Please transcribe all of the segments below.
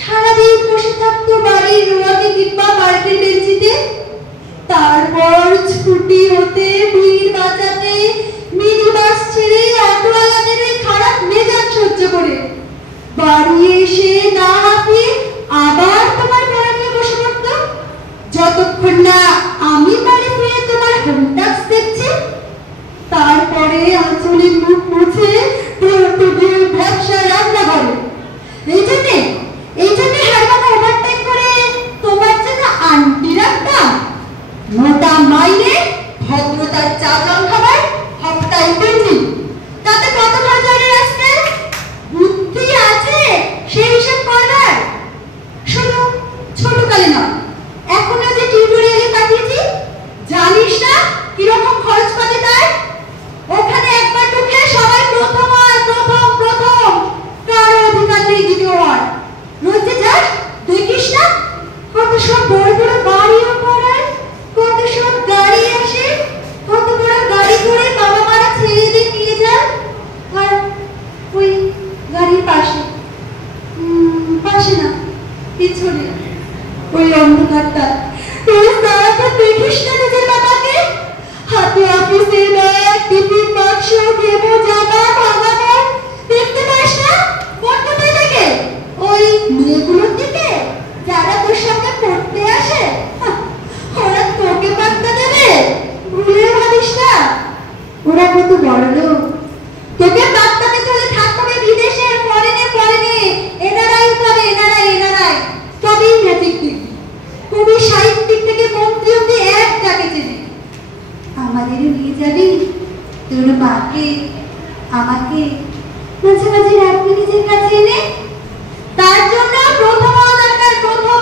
সারাদিন বসে থাকতে তোকে বাচ্চাকে চলে থাকবে বিদেশে, ফরেনে ফরেনে, এনারাই পাবে, এনারাই তবেই ম্যাজিক দেখবি। কবি সাহিত্যিক থেকে মন্ত্রী অব্দি এক ডাকে চেনে। আমাদেরও নিয়ে যাবি তোর মাকে আমাকে মাঝে মাঝে রাখবি নিজের কাছে এনে। তার জন্য প্রথম দরকার, প্রথম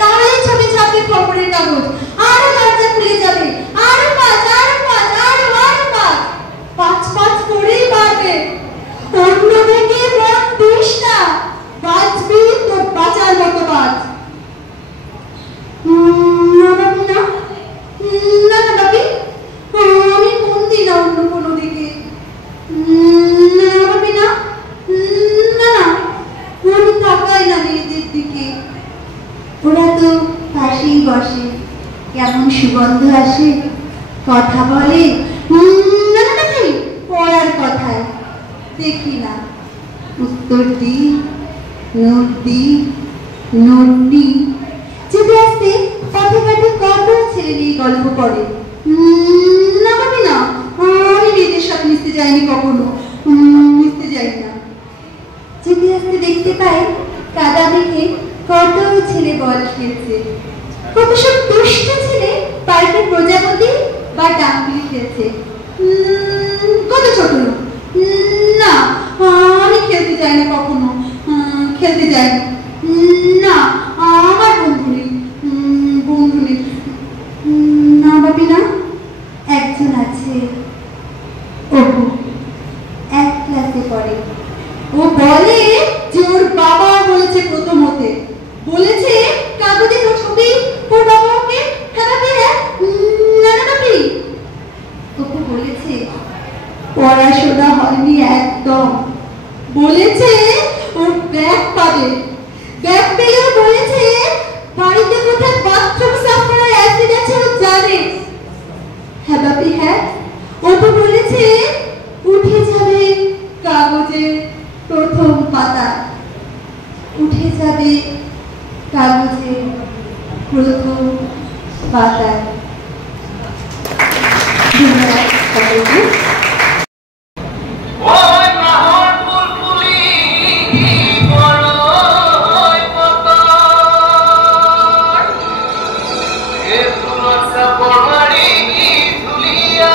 তাহলে ছবি ছাপবে খবরের কাগজ, আরো দরজা খুলে যাবে, আরো পাঁচ করেই বাড়বে। অন্যদিকে মন দিস না, বাঁচবি তোর বাঁচার মতো বাঁচ। না বাবি, আমি মন দিই না অন্য কোনো দিকে। না বাবি, না আমি তাকাই না মেয়েদের দিকে। ওরা তো পাশেই বসে, কেমন সুগন্ধ আসে, কথা বলে, নাকি পড়ার কথায় দেখি না। উত্তর দি, নোট দি, নোট নি। যেতে আসতে পথে ঘাটে কত ছেলে নিয়ে গল্প করে। না ভাবি না, আমি মেয়েদের সাথে মিশতে যাইনি কখনো, মিশতে যাই না। যেতে আসতে দেখতে পাই কাদা মেখে কত ছেলে বল খেলছে, কত সব দুষ্ট ছেলে পার্কে প্রজাপতি বা ডাঙ্গুলি খেলছে। কত ছোট না, আমি খেলতে যাই না কখনো, খেলতে যাই না। আমার বন্ধু নেই। না ভাবি না, একজন আছে, অপু, এক ক্লাসে পড়ে। ও বলে যে ওর বাবা বলেছে প্রথম হতে, বলেছে কাগজে ওর ছবি ওর বাবা ওকে খেলাবে। না ভাবি, অপু বলেছে পড়াশোনা হয়নি একদম, বলেছে ওর ব্যাগ পাবে, ব্যাগ পেলেও বলেছে বাড়িতে কোথায় বাথরুম সাফ করার অ্যাসিড আছে ও জানে। হ্যাঁ বাপি হ্যাঁ, ও তো বলেছে উঠে যাবে কাগজের প্রথম পাতা, উঠে যাবে কাগজের প্রথম পাতায়। Por María y Julia.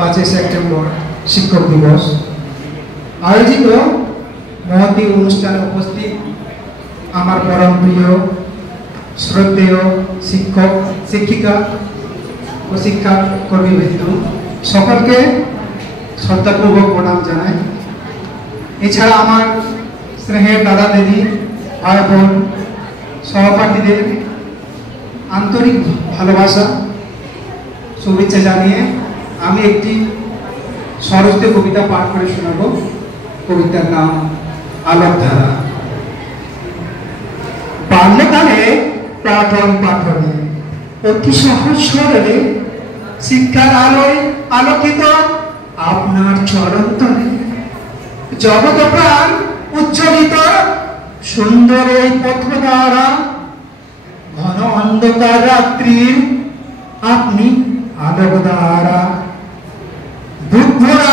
5 September শিক্ষক দিবস আয়োজিত মহতী অনুষ্ঠানে উপস্থিত আমার পরম প্রিয় শ্রদ্ধেয় শিক্ষক শিক্ষিকা ও শিক্ষা কর্মীবৃন্দ সকলকে শ্রদ্ধাপূর্বক প্রণাম জানাই। এছাড়া আমার স্নেহের দাদা দিদি ভাই বোন সহপাঠীদের আন্তরিক ভালোবাসা শুভেচ্ছা জানিয়ে আমি একটি স্বরচিত কবিতা পাঠ করে শোনাব। কবিতার নাম আলোকধারা। বাল্যকালে পাঠন পাঠনে অতি সহজ সরলে শিক্ষার আলোয় আলোকিত আপনার চরণ তলে জগৎ প্রাণ উজ্জ্বলিত সুন্দর এই পথ দ্বারা ঘন অন্ধকার রাত্রির আপনি আলোক দ্বারা দুঃখরা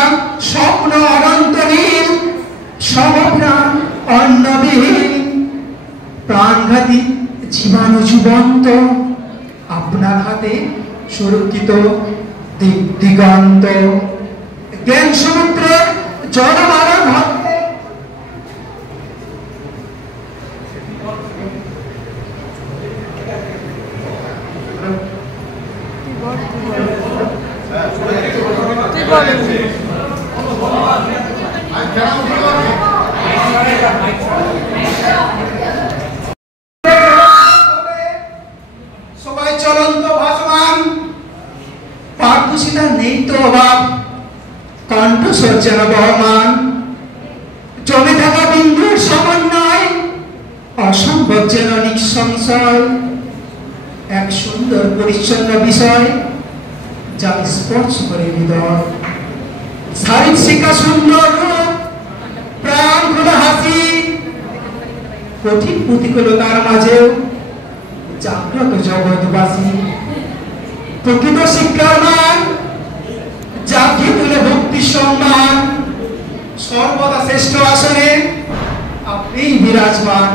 স্বপ্ন অনন্ত নীল সমপ্রাণ অন্নবিহীন প্রাণঘাতী জীবাণু জীবন্ত আপনার হাতে সুরক্ষিত দিগন্ত জ্ঞান সমুদ্রের জলমারণ হাতে সবাই চলন্ত ভাসমান পাঠকুশিতা নেই তো অভাব কণ্ঠস্বর যেন বহমান জমে থাকা বিন্দুর সমন্বয় অসম্ভব যেন নিঃসংশয় এক সুন্দর পরিচ্ছন্ন বিষয় যা স্পর্শ করে হৃদয় শারীরিক শিক্ষা সুন্দর রূপ প্রাণ খোলা হাসি কঠিন প্রতিকূলতার মাঝেও জাগ্রত জগৎবাসী প্রকৃত শিক্ষার মান জাতি তুলে ভক্তি সম্মান সর্বদা শ্রেষ্ঠ আসনে আপনি বিরাজমান।